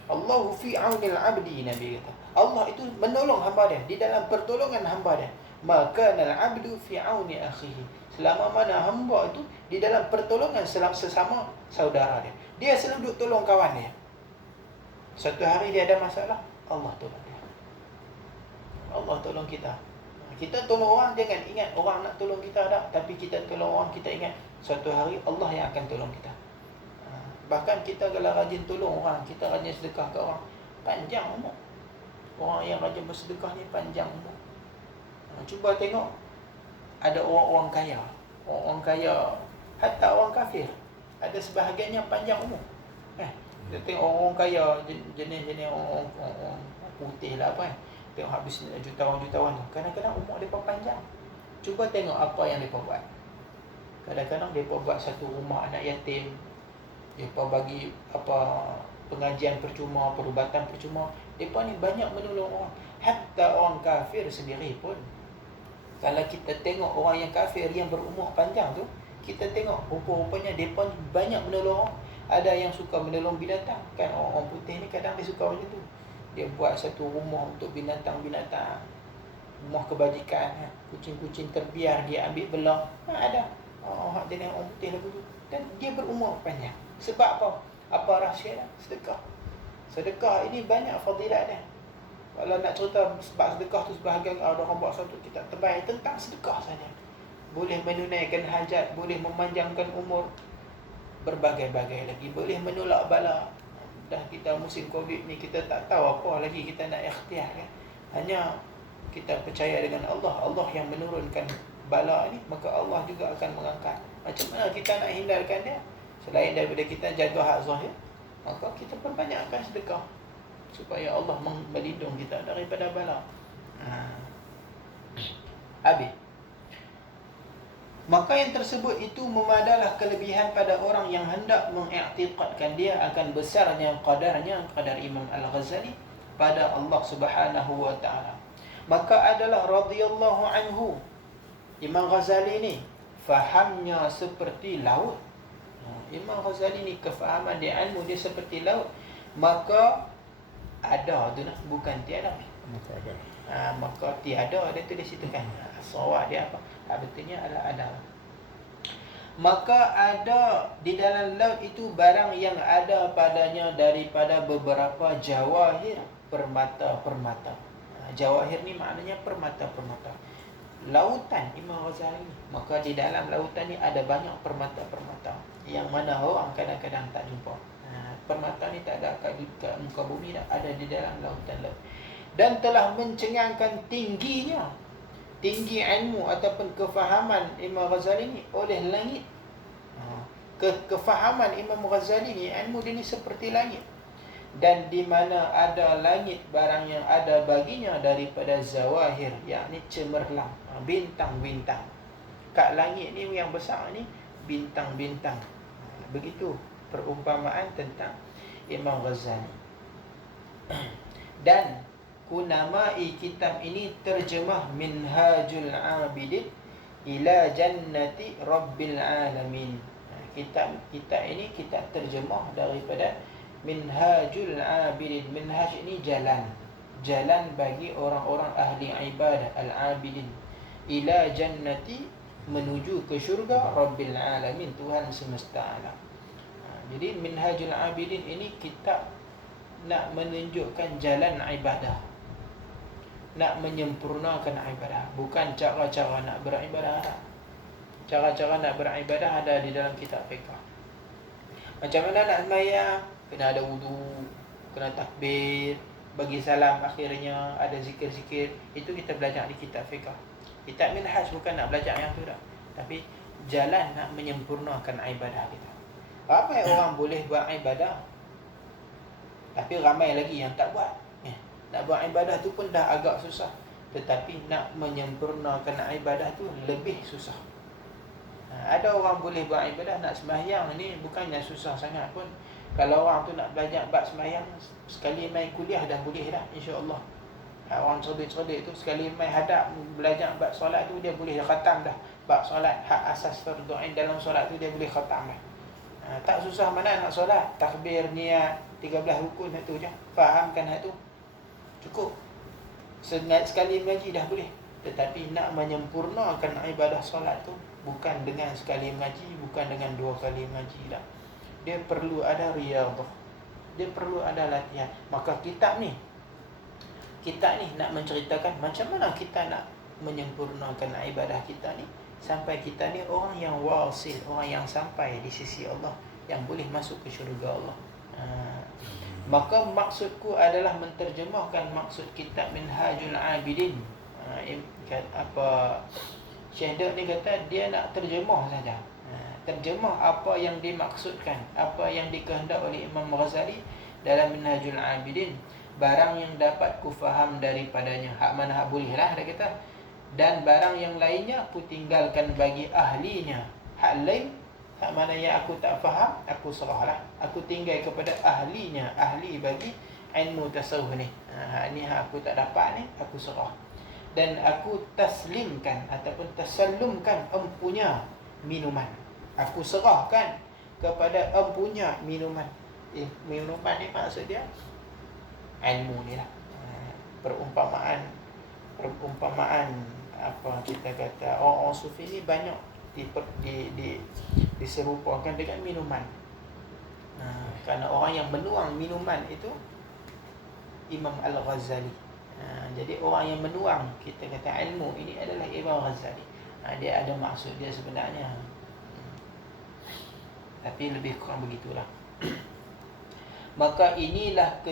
Allahu fi aunil abdi, Nabi kata. Allah itu menolong hamba dia, di dalam pertolongan hamba dia. Maka al-abdu fi auni akhihi. Selama mana hamba itu di dalam pertolongan sesama saudara dia. Dia selalu duk tolong kawan dia. Satu hari dia ada masalah, Allah tolong dia. Allah tolong kita. Kita tolong orang, jangan ingat orang nak tolong kita tak, tapi kita tolong orang, kita ingat suatu hari Allah yang akan tolong kita. Bahkan kita kalau rajin tolong orang, kita rajin sedekah ke orang, panjang umur. Orang yang rajin bersedekah ni panjang umur. Cuba tengok, ada orang-orang kaya, orang kaya, hatta orang kafir, ada sebahagiannya panjang umur. Kita tengok orang kaya, jenis-jenis orang putih lah apa tengok habis jutawan-jutawan tu, kadang-kadang umur mereka panjang. Cuba tengok apa yang mereka buat. Kadang-kadang mereka buat satu rumah anak yatim, mereka bagi pengajian percuma, perubatan percuma. Mereka ni banyak menolong orang. Hatta orang kafir sendiri pun, kalau kita tengok orang yang kafir yang berumur panjang tu, kita tengok rupa-rupanya mereka ni banyak menolong orang. Ada yang suka menolong binatang, kan orang putih ni kadang dia suka macam tu. Dia buat satu rumah untuk binatang-binatang, rumah kebajikan, kucing-kucing terbiar dia ambil belah. Ada orang jenis orang putih lagu tu, dan dia berumur panjang. Sebab apa? Apa rahsia dia? Sedekah. Sedekah ini banyak fadilat dia. Kalau nak cerita sebab sedekah tu, sebahagian ada orang buat satu kitab tebal tentang sedekah saja. Boleh menunaikan hajat, boleh memanjangkan umur, berbagai-bagai lagi, boleh menolak bala. Dah kita musim Covid ni, kita tak tahu apa lagi kita nak ikhtiar kan. Hanya kita percaya dengan Allah, Allah yang menurunkan bala ni, maka Allah juga akan mengangkat. Macam mana kita nak hindarkan dia? Selain daripada kita jaga hak zahir, maka kita perbanyakkan sedekah supaya Allah melindung kita daripada bala. Habis. Maka yang tersebut itu memadalah kelebihan pada orang yang hendak mengiktikadkan dia akan besarnya qadarnya, qadar Imam Al-Ghazali pada Allah Subhanahu wa taala. Maka adalah radhiyallahu anhu, Imam Ghazali ni fahamnya seperti laut. Imam Ghazali ni kefahaman dia, ilmu dia seperti laut. Maka ada tu nah, bukan tiada. Maka tiada dia tulis situ kan. Sawab dia apa? Betulnya adalah ada. Maka ada di dalam laut itu barang yang ada padanya daripada beberapa jawahir, permata-permata. Jawahir ni maknanya permata-permata. Lautan Imam Ghazali. Maka di dalam lautan ni ada banyak permata-permata yang mana orang kadang-kadang tak jumpa. Permata ni tak ada kat muka bumi dah, ada di dalam lautan laut. Dan telah mencengangkan tinggi ilmu ataupun kefahaman Imam Ghazali ni oleh langit. Kefahaman Imam Ghazali ni, ilmu dia ni seperti langit. Dan di mana ada langit, barang yang ada baginya daripada zawahir, yakni cemerlang, bintang-bintang. Kat langit ni yang besar ni bintang-bintang. Begitu perumpamaan tentang Imam Ghazali. Dan kunamai kitab ini terjemah Minhajul Abidin ila Jannati Rabbil Alamin. Kitab ini kitab terjemah daripada Minhajul Abidin. Minhaj ini jalan bagi orang-orang ahli ibadah, al-abidin, ila jannati, menuju ke syurga, Rabbil Alamin, Tuhan semesta alam. Jadi Minhajul Abidin ini kitab nak menunjukkan jalan ibadah, nak menyempurnakan ibadah, bukan cara-cara nak beribadah. Cara-cara nak beribadah ada di dalam kitab fiqh. Macam mana nak sembahyang? Kena ada wudu, kena takbir, bagi salam akhirnya, ada zikir-zikir. Itu kita belajar di kitab fiqh. Kitab Minhaj bukan nak belajar yang tu dah, tapi jalan nak menyempurnakan ibadah kita. Ramai orang boleh buat ibadah, tapi ramai lagi yang tak buat. Nak buat ibadah tu pun dah agak susah, tetapi nak menyempurnakan ibadah tu lebih susah. Ada orang boleh buat ibadah, nak sembahyang ni bukannya susah sangat pun. Kalau orang tu nak belajar bab sembahyang, sekali main kuliah dah boleh dah, insya-Allah. Orang cerdik-cerdik tu sekali mai hadap belajar bab solat tu dia boleh khatam dah. Bab solat, hak asas fardu ain dalam solat tu dia boleh khatam dah. Tak susah mana nak solat, takbir, niat, 13 rukun tu je. Fahamkan hak tu. Cukup. Sekali mengaji dah boleh. Tetapi nak menyempurnakan ibadah solat tu bukan dengan sekali mengaji, bukan dengan 2 kali mengaji dah. Dia perlu ada riyadhah. Dia perlu ada latihan. Maka kitab ni nak menceritakan macam mana kita nak menyempurnakan ibadah kita ni sampai kita ni orang yang wasil, orang yang sampai di sisi Allah, yang boleh masuk ke syurga Allah. Maka maksudku adalah menterjemahkan maksud kitab Minhajul Abidin. Syekh Dek ni kata dia nak terjemah saja. Terjemah apa yang dimaksudkan, apa yang dikehendak oleh Imam Ghazali dalam Minhajul Abidin. Barang yang dapat ku faham daripadanya, hak mana hak boleh lah, dia kata. Dan barang yang lainnya ku tinggalkan bagi ahlinya. Hak lain, hak mana yang aku tak faham, aku serahlah. Aku tinggal kepada ahlinya, ahli bagi ilmu tasawuf ni. Hak ni hak aku tak dapat ni, aku serah. Dan aku taslimkan ataupun tasallumkan empunya minuman. Aku serahkan kepada empunya minuman. Minuman ni maksud dia ilmu ni lah. Perumpamaan apa kita kata, orang sufi ni banyak diserupakan dengan minuman. Kerana orang yang menuang minuman itu Imam Al-Ghazali. Jadi orang yang menuang, kita kata ilmu ini adalah Imam Ghazali. Dia ada maksud dia sebenarnya, tapi lebih kurang begitulah. Maka inilah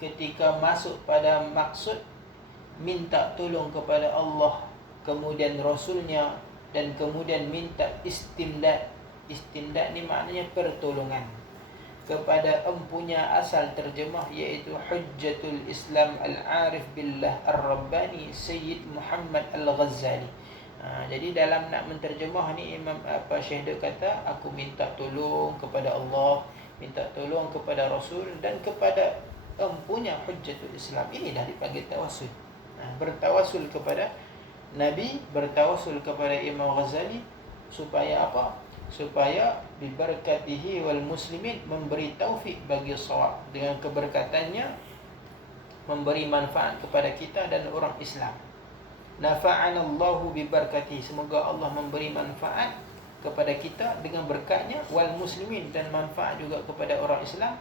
ketika masuk pada maksud minta tolong kepada Allah, kemudian Rasulnya, dan kemudian minta istimdad. Istimdad ni maknanya pertolongan kepada empunya asal terjemah, iaitu Hujjatul Islam Al-Arif Billah Ar-Rabbani Sayyid Muhammad Al-Ghazali. Jadi dalam nak menterjemah ni, Imam Syekh Dek kata, aku minta tolong kepada Allah, minta tolong kepada Rasul, dan kepada empunya Hujjatul Islam. Ini dah dipanggil tawasul. Bertawasul kepada Nabi, bertawasul kepada Imam Ghazali, supaya apa? Supaya bibarakatihi wal muslimin, memberi taufik bagi shawab, dengan keberkatannya memberi manfaat kepada kita dan orang Islam. Nafa'anallahu bibarakatihi, semoga Allah memberi manfaat kepada kita dengan berkatnya, wal muslimin, dan manfaat juga kepada orang Islam,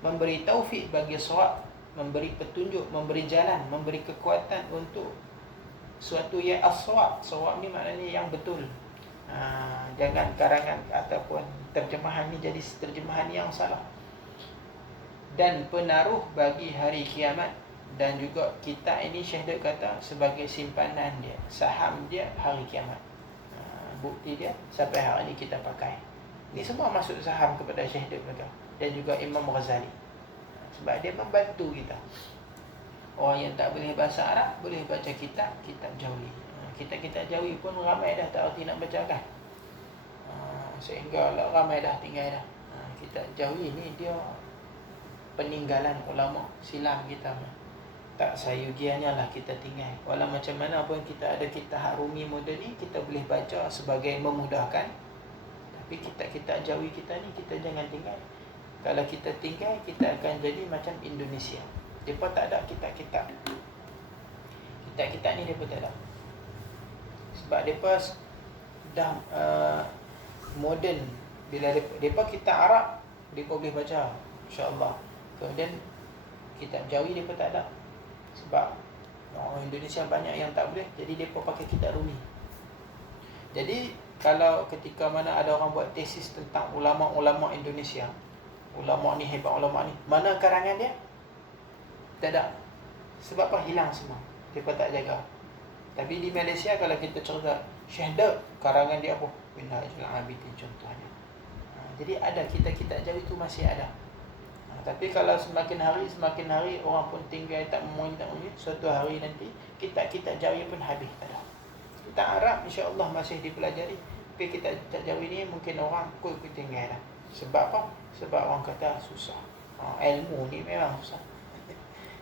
memberi taufik bagi shawab, memberi petunjuk, memberi jalan, memberi kekuatan untuk suatu yang as-shawab. Shawab ni maknanya yang betul. Jangan karangan ataupun terjemahan ni jadi terjemahan yang salah. Dan penaruh bagi hari kiamat. Dan juga kita ini Syekh Dek kata sebagai simpanan dia, saham dia hari kiamat. Bukti dia sampai hari ini kita pakai. Ini semua masuk saham kepada Syekh Dek mereka, dan juga Imam Ghazali. Sebab dia membantu kita. Orang yang tak boleh bahasa Arab boleh baca kitab Jawi. Kitab Jawi pun ramai dah tak erti nak baca kan. Sehingga ramai dah tinggal dah. Kitab Jawi ni dia peninggalan ulama silam kita. Tak sayugianya lah kita tinggal. Walau macam mana pun kita ada kitab Rumi moden ni, kita boleh baca sebagai memudahkan. Tapi kitab Jawi kita ni kita jangan tinggal. Kalau kita tinggal, kita akan jadi macam Indonesia. Mereka tak ada kitab-kitab. Kitab-kitab ni mereka tak ada. Sebab mereka dah moden. Bila mereka kitab Arab, mereka boleh baca, insya-Allah. Kemudian kitab Jawi mereka tak ada. Sebab orang Indonesia banyak yang tak boleh, jadi mereka pakai kitab Rumi. Jadi kalau ketika mana ada orang buat tesis tentang ulama-ulama Indonesia, ulama ni hebat, ulama ni, mana karangan dia? Tak ada. Sebab apa? Hilang semua. Mereka tak jaga. Tapi di Malaysia kalau kita cerita Syekh Dek, karangan dia apa? Minhajul Abidin contohnya. Jadi ada kitab-kitab Jawi itu masih ada. Tapi kalau semakin hari orang pun tinggal tak memohon, suatu hari nanti kitab-kitab Jawi pun habis, tak ada. Kitab Arab insya-Allah masih dipelajari. Tapi kitab Jawi ni mungkin orang ikut tinggal dah. Sebab apa? Sebab orang kata susah. Ilmu ni memang susah.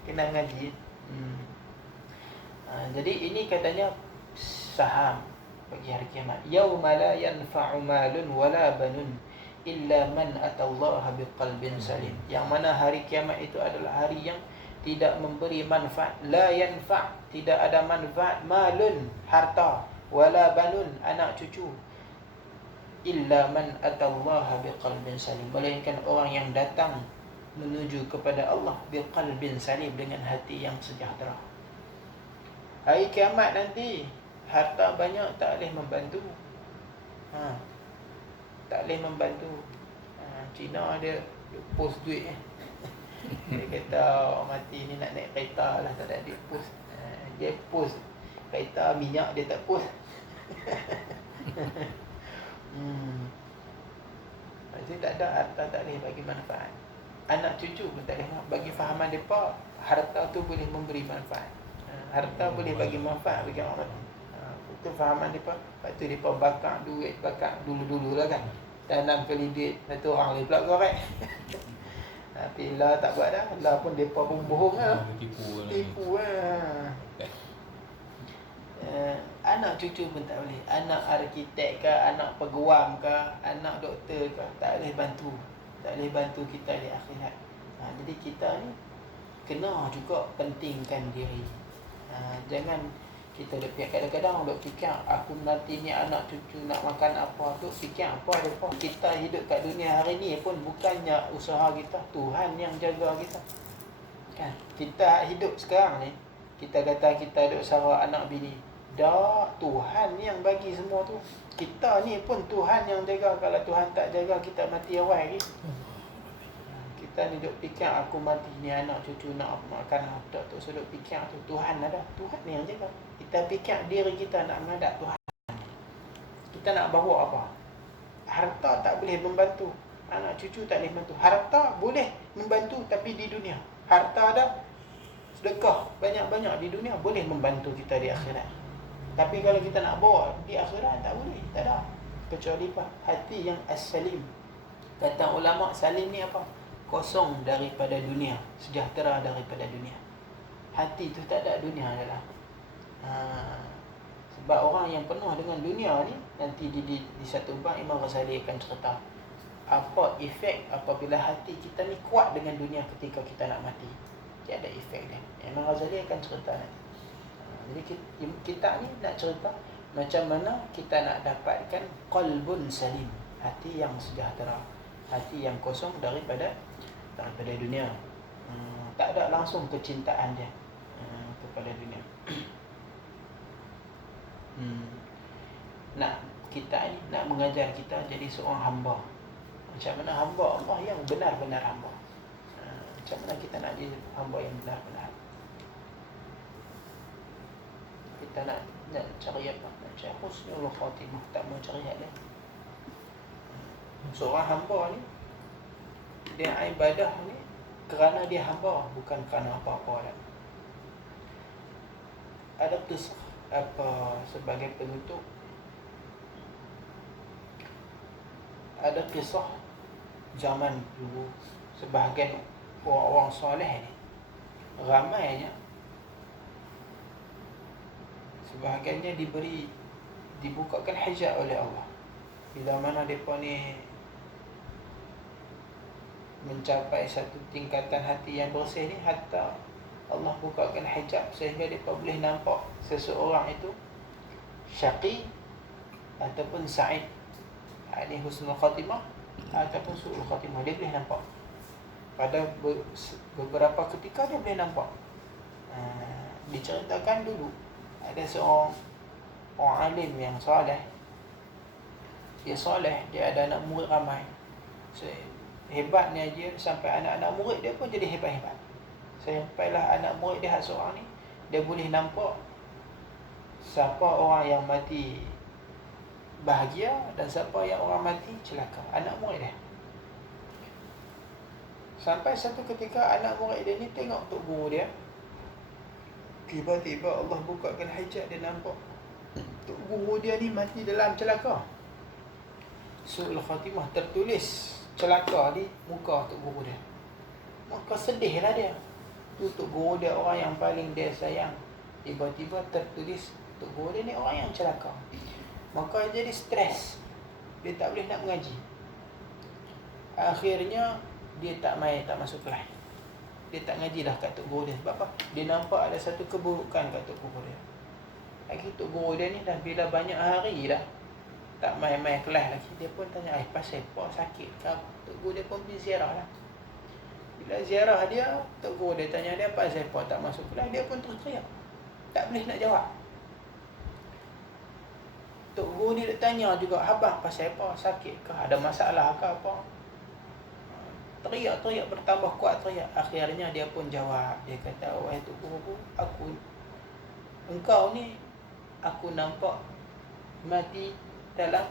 Kena ngaji. Jadi ini katanya saham bagi hari kiamat. Yauma la yanfa'u malun wala banun illa man atallaha biqalbin salim. Yang mana hari kiamat itu adalah hari yang tidak memberi manfaat. La yanfa', tidak ada manfaat, malun, harta, wala banun, anak cucu, illa man atallaha biqalbin salim, melainkan orang yang datang menuju kepada Allah biqalbin salim, dengan hati yang sejahtera. Hari kiamat nanti harta banyak tak boleh membantu. Tak boleh membantu. Cina dia post duit. Dia kata orang mati ni nak naik kereta lah, tak ada duit post. Dia post kereta minyak, dia tak post. Jadi tak ada harta, tak boleh bagi manfaat. Anak cucu pun tak boleh. Bagi fahaman mereka, harta tu boleh memberi manfaat. Harta boleh bagi manfaat bagi orang mati. Itu fahaman mereka. Lepas tu mereka bakar duit, bakar dulu-dulu lah kan. Tanam kali duit, satu orang boleh pula korek. Tapi lah tak buat dah. Lah pun mereka pun bohong lah. Tipu lah. Anak cucu pun tak boleh. Anak arkitek ke, anak peguam ke, anak doktor ke, tak boleh bantu. Tak boleh bantu kita di akhirat. Jadi kita ni kena juga pentingkan diri. Jangan kita duk fikir, kadang-kadang duk fikir aku nanti ni anak cucu nak makan apa, duk fikir apa depa. Kita hidup kat dunia hari ni pun bukannya usaha kita, Tuhan yang jaga kita. Kan? Kita hidup sekarang ni, kita kata kita duk sara anak bini. Dah, Tuhan yang bagi semua tu. Kita ni pun Tuhan yang jaga. Kalau Tuhan tak jaga, kita mati awal lagi. Kita ni duk fikir aku mati ni anak cucu nak makan apa, tak sudut fikir tu. Tuhan ada, Tuhan yang jaga. Kita fikir diri kita nak menghadap Tuhan. Kita nak bawa apa? Harta tak boleh membantu, anak cucu tak boleh membantu. Harta boleh membantu tapi di dunia. Harta ada, sedekah banyak-banyak di dunia boleh membantu kita di akhirat. Tapi kalau kita nak bawa di akhirat, tak boleh, tak ada. Kecuali apa? Hati yang as-salim. Kata ulama, salim ni apa? Kosong daripada dunia, sejahtera daripada dunia. Hati tu tak ada dunia dalam. Sebab orang yang penuh dengan dunia ni, nanti di satu bab Imam Ghazali akan cerita apa efek apabila hati kita ni kuat dengan dunia ketika kita nak mati. Dia ada efek dia. Imam Ghazali akan cerita nanti. Jadi kita ni nak cerita macam mana kita nak dapatkan qalbun salim, hati yang sejahtera, hati yang kosong daripada dunia. Tak ada langsung kecintaan dia kepada dunia. Nak kita ni nak mengajar kita jadi seorang hamba. Macam mana hamba Allah yang benar-benar hamba. Macam mana kita nak jadi hamba yang benar-benar. Kita nak cari apa? Nak cari husnul khatimah, tak mau cari hal lain. Seorang hamba ni, dia ibadah ni kerana dia hamba, bukan kerana apa-apa lain. Ada kisah apa sebagai penutup? Ada kisah zaman dulu sebahagian orang-orang soleh ni, ramainya sebahagiannya dibukakan hijab oleh Allah. Bila mana mereka ni mencapai satu tingkatan hati yang bersih ni, hatta Allah bukakan hijab sehingga mereka boleh nampak seseorang itu syaqi ataupun sa'id. Ini husnul khatimah ataupun su'ul khatimah, dia boleh nampak. Pada beberapa ketika dia boleh nampak. Diceritakan dulu ada seorang orang alim yang soleh. Dia soleh, dia ada anak murid ramai. Hebatnya dia sampai anak-anak murid dia pun jadi hebat-hebat. Sampailah anak murid dia seorang ni, dia boleh nampak siapa orang yang mati bahagia dan siapa yang orang mati celaka. Anak murid dia. Sampai satu ketika anak murid dia ni tengok tok guru dia. Tiba-tiba Allah bukakan hijab, dia nampak tok guru dia ni mati dalam celaka. Su'ul khatimah, tertulis celaka di muka tok guru dia. Maka sedihlah dia. Tu tok guru dia orang yang paling dia sayang. tiba-tiba tertulis Tok Guru dia ni orang yang celaka. Maka dia jadi stres. Dia tak boleh nak mengaji. Akhirnya dia tak masuk kelas. Dia tak ngaji dah kat Tok Guru dia. Sebab apa? Dia nampak ada satu keburukan kat Tok Guru dia. Lagi Tok Guru dia ni dah bila banyak hari dah tak main kelas lagi. Dia pun tanya, pasal apa sakit ke? Tok Guru dia pun pergi ziarah lah. Bila ziarah dia, Tok Guru dia tanya dia pasal apa tak masuk kelas. Dia pun terus teriak. Tak boleh nak jawab. Tok Guru ni dia tanya juga, abang pasal apa? Sakit ke? Ada masalah ke apa? Teriak bertambah kuat teriak. Akhirnya dia pun jawab. Dia kata, wahai Tok Guru, engkau ni aku nampak mati dalam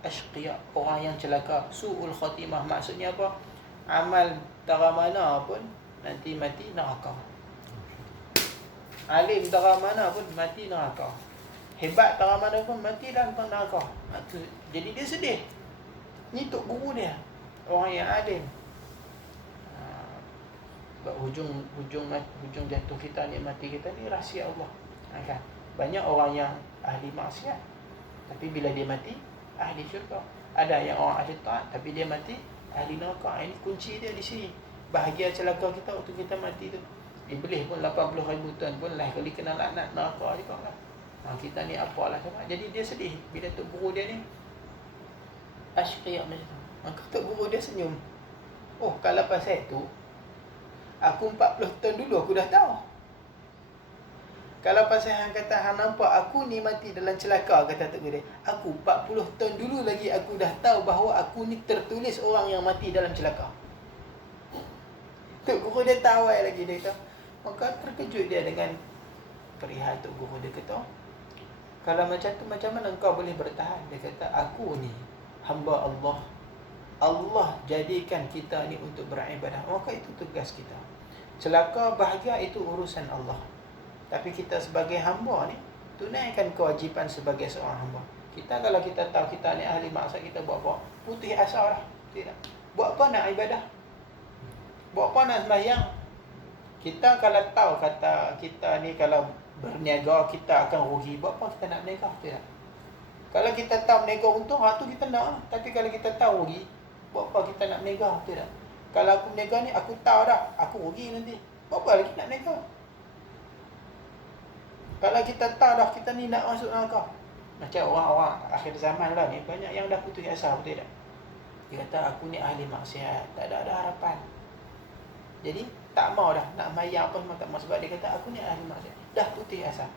ashqiya, orang yang celaka, su'ul khatimah. Maksudnya apa? Amal tara mana pun nanti mati neraka. Alim tara mana pun mati neraka. Hebat tara mana pun mati dalam neraka. Jadi dia sedih. Ni Tok Guru dia, orang yang alim. Hujung jatuh kita, nikmati kita ni rahsia Allah. Kan? Banyak orang yang ahli maksiat, tapi bila dia mati ahli syurga. Ada yang orang ahli taat, tapi dia mati ahli neraka. Ini kunci dia di sini. Bahagia celaka kita waktu kita mati tu. Iblis pun 80,000 tahun pun lah kali kena laknat neraka juga lah. Kita ni apalah sama. Jadi dia sedih bila Tok Guru dia ni ashqiya macam tu. Maka Tok Guru dia senyum. Oh, kalau pasal tu aku 40 tahun dulu aku dah tahu. Kalau pasal hang kata hang nampak aku ni mati dalam celaka, kata Tok Guru dia, aku 40 tahun dulu lagi aku dah tahu bahawa aku ni tertulis orang yang mati dalam celaka. Tok Guru dia tahu lagi dia kata. Maka terkejut dia dengan perihal Tok Guru dia kata, kalau macam tu macam mana engkau boleh bertahan? Dia kata, aku ni hamba Allah. Allah jadikan kita ni untuk beribadah. Maka itu tugas kita. Celaka bahagia itu urusan Allah. Tapi kita sebagai hamba ni tunaikan kewajipan sebagai seorang hamba. Kita kalau kita tahu kita ni ahli maksiat, kita buat apa? Putih asa lah. Tidak. Buat apa nak ibadah? Buat apa nak sembahyang? Kita kalau tahu kata kita ni kalau berniaga kita akan rugi, buat apa kita nak berniaga? Tidak. Kalau kita tahu berniaga untung, tu kita nak. Tapi kalau kita tahu rugi, buat apa kita nak berniaga? Tidak. Kalau aku berniaga ni, aku tahu dah aku rugi nanti, buat apa lagi nak berniaga? Kalau kita tahu dah kita ni nak masuk neraka, macam orang-orang akhir zaman lah ni, banyak yang dah putus asa, betul tak? Dia kata aku ni ahli maksiat, tak ada harapan. Jadi tak mau dah nak mayang apa semua tak mau, sebab dia kata aku ni ahli maksiat, dah putus asa.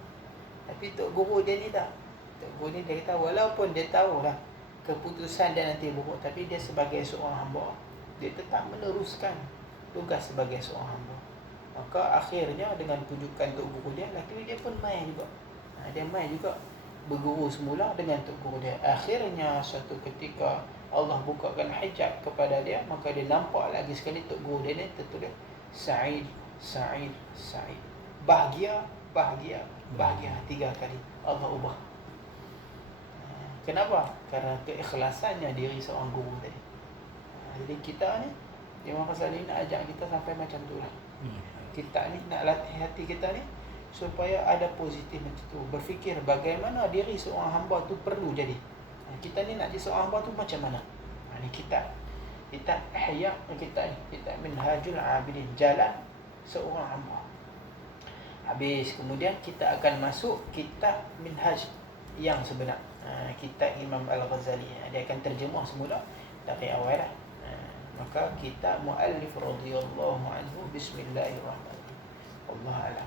Tapi Tok Guru dia ni tak. Tok Guru ni dia kata walaupun dia tahu dah keputusan dia nanti buruk, tapi dia sebagai seorang hamba, dia tetap meneruskan tugas sebagai seorang hamba. Maka akhirnya dengan pujukan Tok Guru dia, laki dia pun main juga. Dia main juga berguru semula dengan Tok Guru dia. Akhirnya suatu ketika Allah bukakan hijab kepada dia, maka dia nampak lagi sekali Tok Guru dia ni tertulis Sa'id, Sa'id, Sa'id. Bahagia, bahagia, bahagia 3 kali. Allah ubah. Kenapa? Kerana keikhlasannya diri seorang guru tadi. Jadi kita ni, Imam Ghazali nak ajak kita sampai macam tu lah. Kita ni nak latih hati kita ni supaya ada positif macam tu. Berfikir bagaimana diri seorang hamba tu perlu jadi. Kita ni nak jadi seorang hamba tu macam mana? Ni kita ihya kita ni, kita Minhajul Abidin, jalan seorang hamba. Habis kemudian kita akan masuk kitab Minhaj yang sebenar. Kitab Imam Al-Ghazali. Dia akan terjemah semula dari awal lah. Maka kita muallif radhiyallahu anhu, bismillahirrahmanirrahim. Allah a'lam.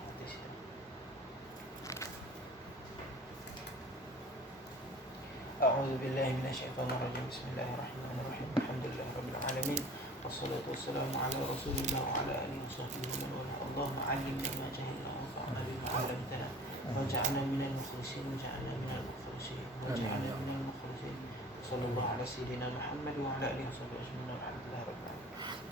A'udzu billahi minasyaitonir rajim. Bismillahirrahmanirrahim. Alhamdulillahi rabbil alamin. Wassalatu wassalamu ala Rasulillah wa ala alihi washabbihi wa sallam. Allahumma 'allimna ma jahilna wanfa'na bima 'allamtana waj'alna minal mukhlisin waj'alna minal mukhlisin. Sallallahu ala sayyidina Muhammad wa ala alihi washabbihi ajma'in. Alhamdulillah rabbil alamin.